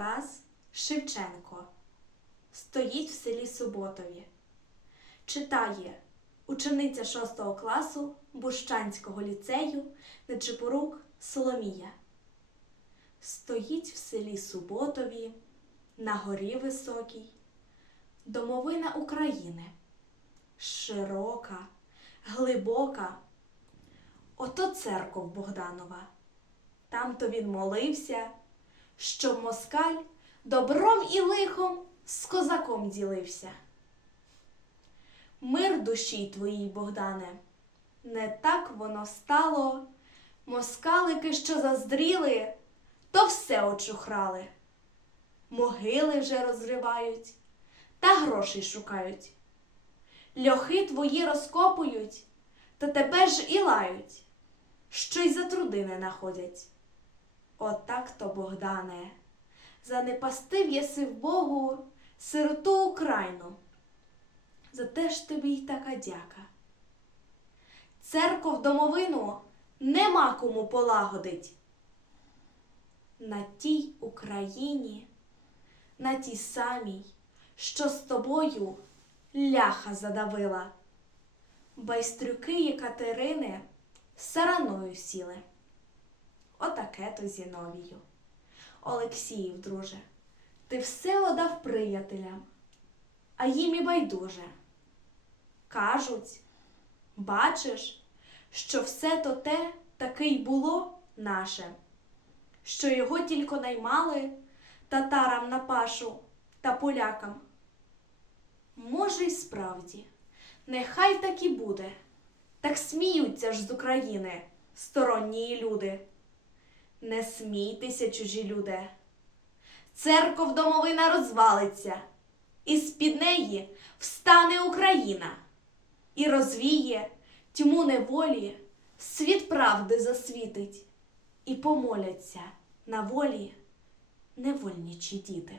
Тарас Шевченко стоїть в селі Суботові. Читає учениця 6 класу Бущанського ліцею Нечипорук Соломія. Стоїть в селі Суботові, на горі високій, домовина України, широка, глибока. Ото церков Богданова. Там-то він молився, щоб москаль добром і лихом з козаком ділився. Мир душі твоїй, Богдане, не так воно стало. Москалики, що заздріли, то все очухрали. Могили вже розривають та грошей шукають. Льохи твої розкопують, та тебе ж і лають, що й за труди не находять. Отак то, Богдане, занепастив єси в Богу сироту Україну. За те ж тобі й така дяка. Церков домовину нема кому полагодить. На тій Україні, на тій самій, що з тобою ляха задавила. Байстрюки Єкатерини сараною сіли. Отаке то Зіновію. Олексіїв, друже, ти все одав приятелям, а їм і байдуже. Кажуть, бачиш, що все то те таки й було наше, що його тільки наймали татарам на пашу та полякам. Може, й справді, нехай так і буде, так сміються ж з України сторонні люди. Не смійтеся, чужі люди. Церков домовина розвалиться, і з-під неї встане Україна і розвіє тьму неволі, світ правди засвітить, і помоляться на волі невольничі діти.